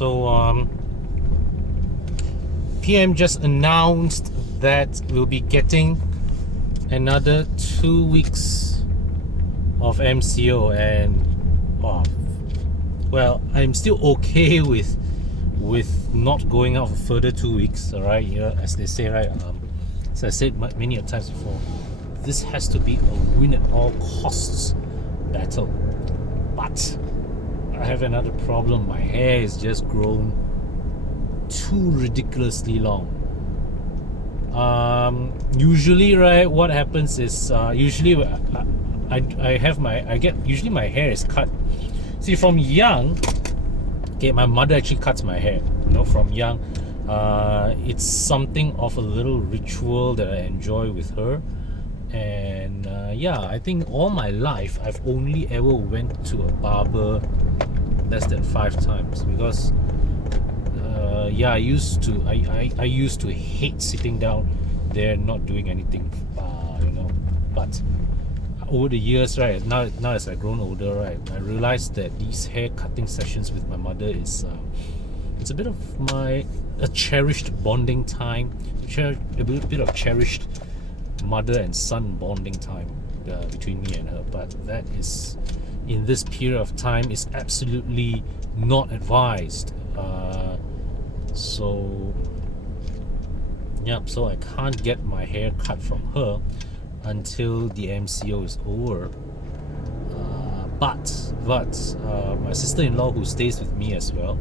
So PM just announced that we'll be getting another 2 weeks of MCO, and well, I'm still okay with not going out for further 2 weeks. All right, as they say, right? As I said many a times before, this has to be a win at all costs battle. But I have another problem. My hair is just grown too ridiculously long. Usually, right, what happens is usually usually my hair is cut. See, from young, okay, my mother actually cuts my hair. From young, it's something of a little ritual that I enjoy with her. And yeah, I think all my life I've only ever went to a barber less than 5 times, because yeah, I used to hate sitting down there not doing anything, but over the years, right, now as I've grown older, right, I realized that these hair cutting sessions with my mother is it's a bit of a cherished bonding time, a bit of cherished mother and son bonding time between me and her. But that is, in this period of time, is absolutely not advised. So I can't get my hair cut from her until the MCO is over. But my sister-in-law, who stays with me as well,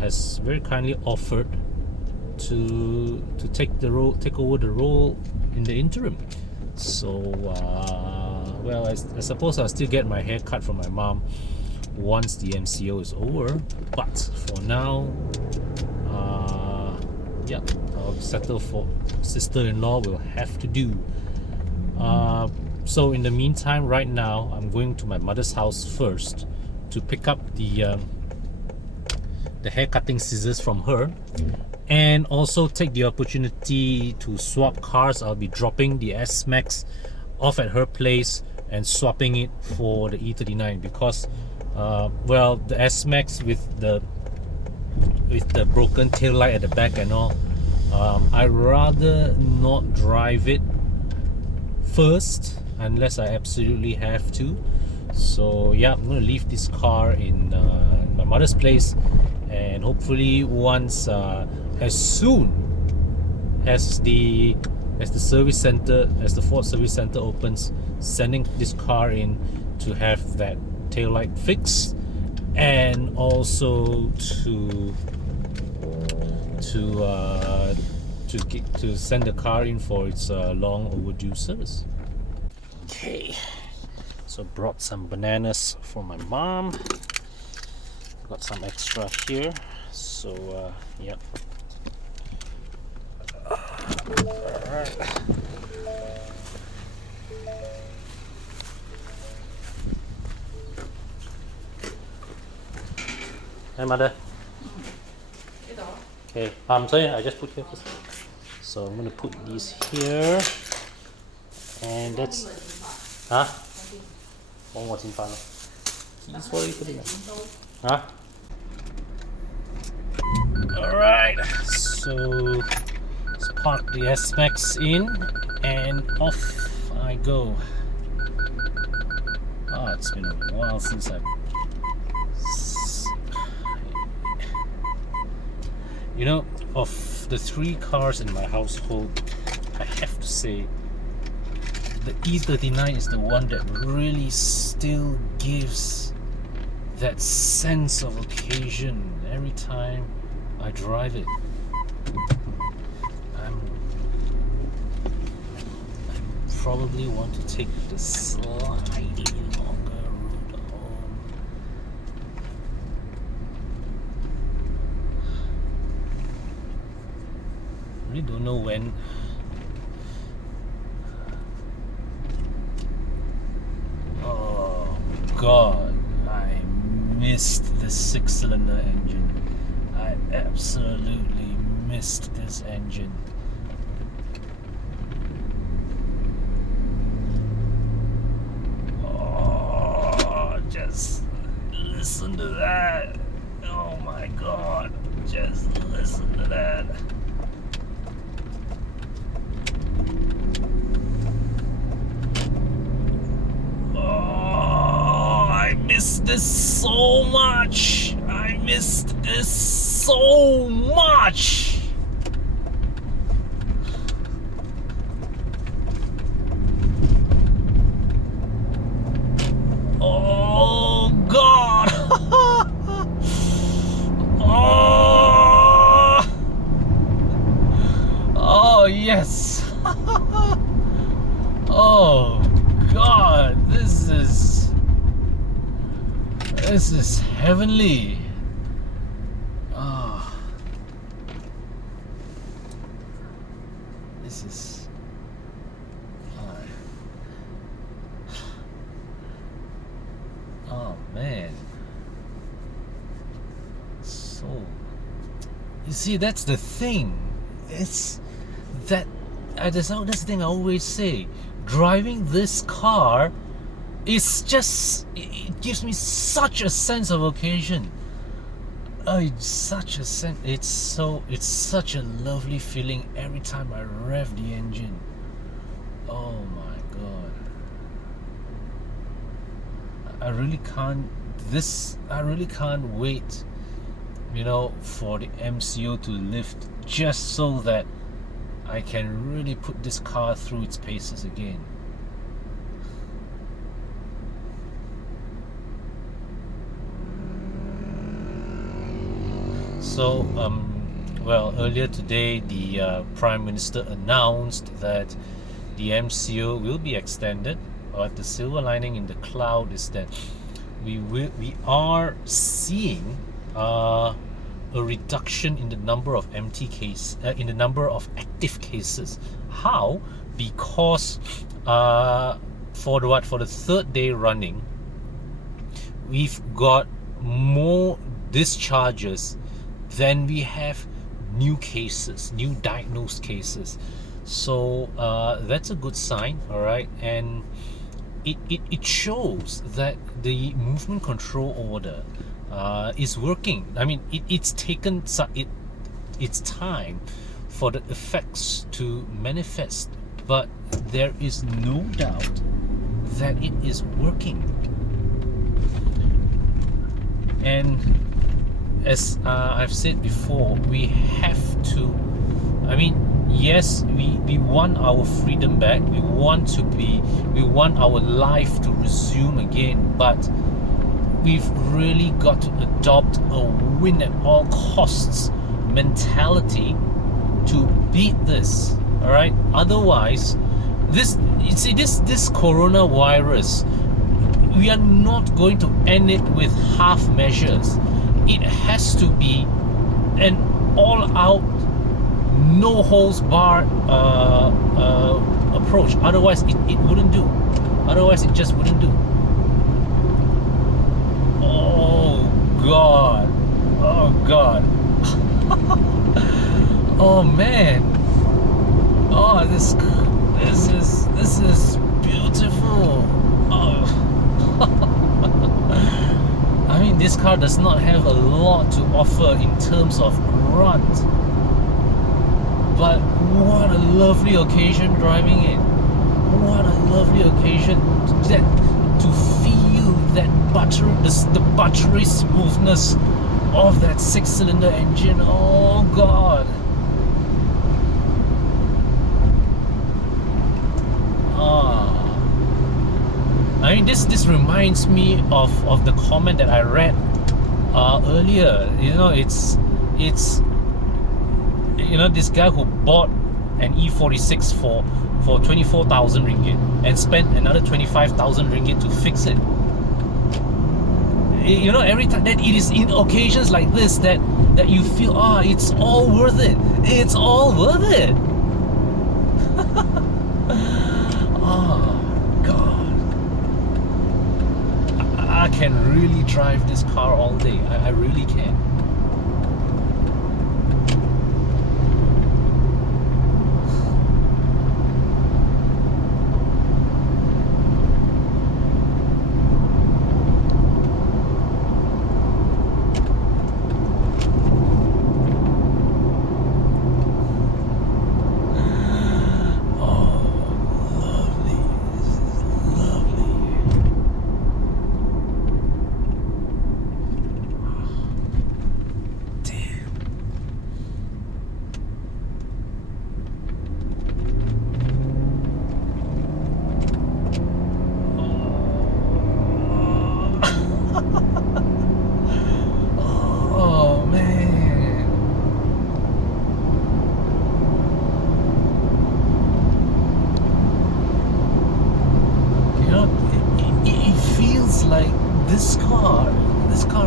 has very kindly offered to take over the role in the interim. So well, I suppose I'll still get my hair cut from my mom once the MCO is over, but for now, yeah, I'll settle for sister-in-law will have to do. So in the meantime, right now, I'm going to my mother's house first to pick up the hair cutting scissors from her, and also take the opportunity to swap cars. I'll be dropping the S-Max off at her place and swapping it for the E39, because well, the S-Max with the broken tail light at the back and all, I'd rather not drive it first unless I absolutely have to. So yeah, I'm going to leave this car in my mother's place, and hopefully once as soon as the service center, as the Ford service center opens, sending this car in to have that tail light fixed, and also to send the car in for its long overdue service. Okay, so brought some bananas for my mom. Got some extra here, so yep. Alright. Hi, mother. Okay, sorry, I just put here first. So I'm gonna put these here, and that's one was in front. He's what are you putting there? Alright, so let's park the S-Max in, and off I go. It's been a while since of the 3 cars in my household, I have to say the E39 is the one that really still gives that sense of occasion every time I drive it. I probably want to take the slightly longer route home. I really don't know when. Oh God, I missed the 6-cylinder engine. I absolutely missed this engine. Oh, just listen to that. Oh my God. at that. Oh, I miss this so much. I missed this so much. Oh God. Oh. Oh yes. Oh God, this is heavenly. Ah, this is. Oh man. So, you see, that's the thing. It's that. That's the thing I always say. Driving this car is just. It gives me such a sense of occasion. It's such a sense. It's such a lovely feeling every time I rev the engine. Oh my God. I really can't wait, for the MCO to lift, just so that I can really put this car through its paces again. So, well, earlier today, the Prime Minister announced that the MCO will be extended, but the silver lining in the cloud is that we are seeing a reduction in the number of in the number of active cases. How? Because for the third day running, we've got more discharges than we have new diagnosed cases. So that's a good sign, all right, and it shows that the movement control order is working. I mean, it's taken its time for the effects to manifest, but there is no doubt that it is working. And as I've said before, we have to, I mean, yes, we want our freedom back, we want our life to resume again, but we've really got to adopt a win at all costs mentality to beat this, all right? Otherwise, this coronavirus, we are not going to end it with half measures. It has to be an all-out, no holds barred approach. Otherwise, it wouldn't do. Otherwise, it just wouldn't do. Oh God! Oh God! Oh man! Oh, this is beautiful. Oh. I mean, this car does not have a lot to offer in terms of grunt, but what a lovely occasion driving it. What a lovely occasion to feel that the buttery smoothness of that 6-cylinder engine. Oh God. I mean, this reminds me of the comment that I read earlier. It's this guy who bought an E46 for 24,000 ringgit and spent another 25,000 ringgit to fix it. Every time that it is in occasions like this that you feel, it's all worth it. It's all worth it. I can really drive this car all day. I really can. like this car,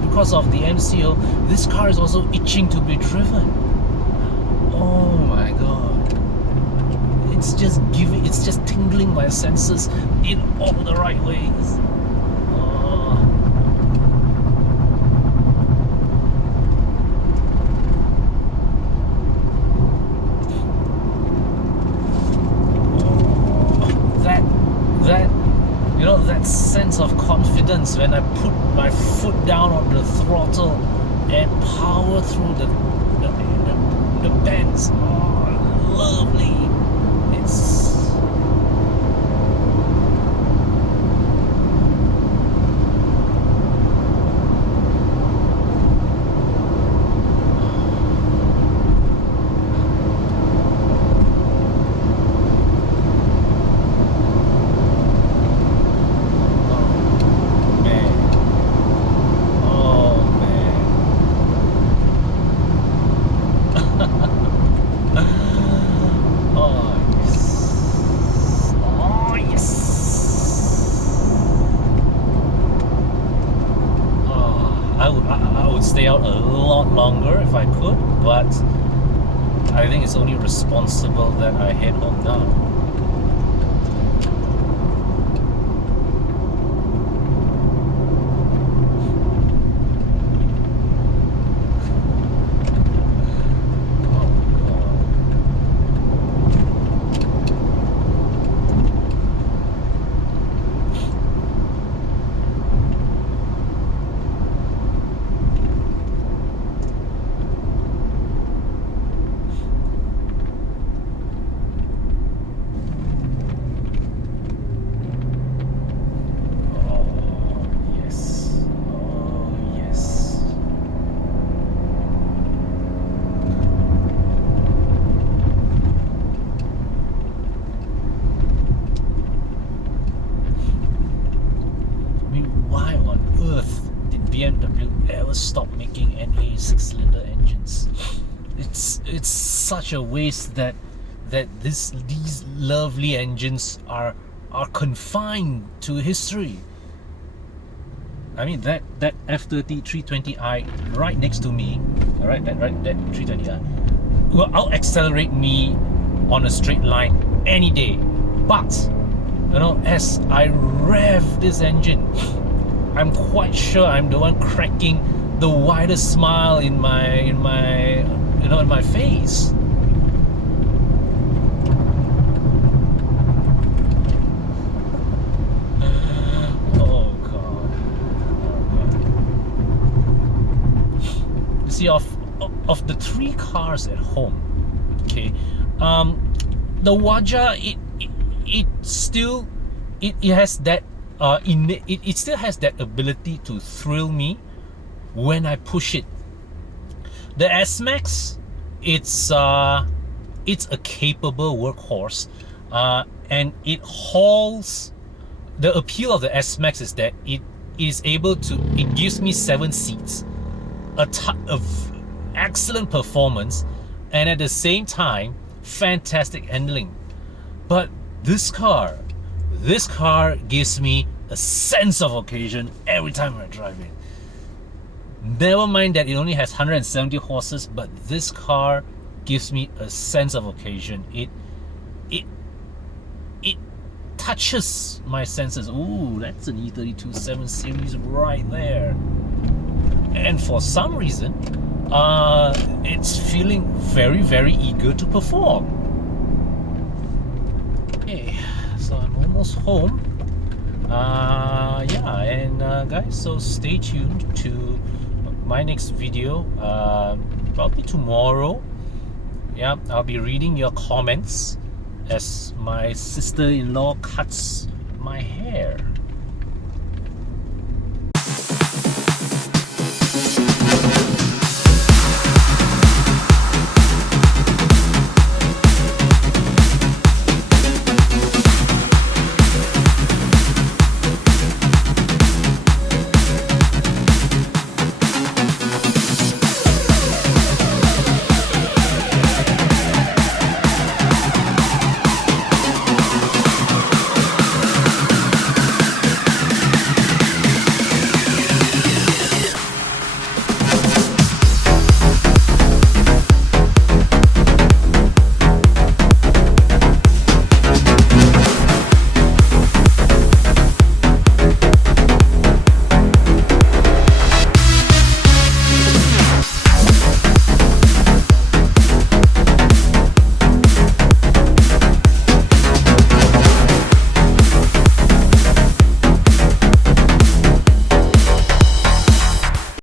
because of the MCO, this car is also itching to be driven. Oh my god. It's just tingling my senses in all the right ways. That sense of confidence when I put my foot down on the throttle and power through the bends. Oh, lovely. It's I would stay out a lot longer if I could, but I think it's only responsible that I head home now. BMW ever stop making NA 6-cylinder engines? It's such a waste that these lovely engines are confined to history. I mean that F30 320i right next to me, all right, that 320i will out accelerate me on a straight line any day. But as I rev this engine, I'm quite sure I'm the one cracking the widest smile in my face. Oh god. You see, of the 3 cars at home, okay, the Waja, it still has that it still has that ability to thrill me when I push it. The S-Max, it's a capable workhorse, and it hauls. The appeal of the S-Max is that it gives me 7 seats, of excellent performance, and at the same time fantastic handling. But this car gives me a sense of occasion every time I drive it. Never mind that it only has 170 horses, but this car gives me a sense of occasion. It touches my senses. Ooh, that's an E32 7 Series right there. And for some reason, it's feeling very, very eager to perform. Okay, so I'm almost home. Yeah, and guys, so stay tuned to my next video, probably tomorrow. Yeah, I'll be reading your comments as my sister-in-law cuts my hair.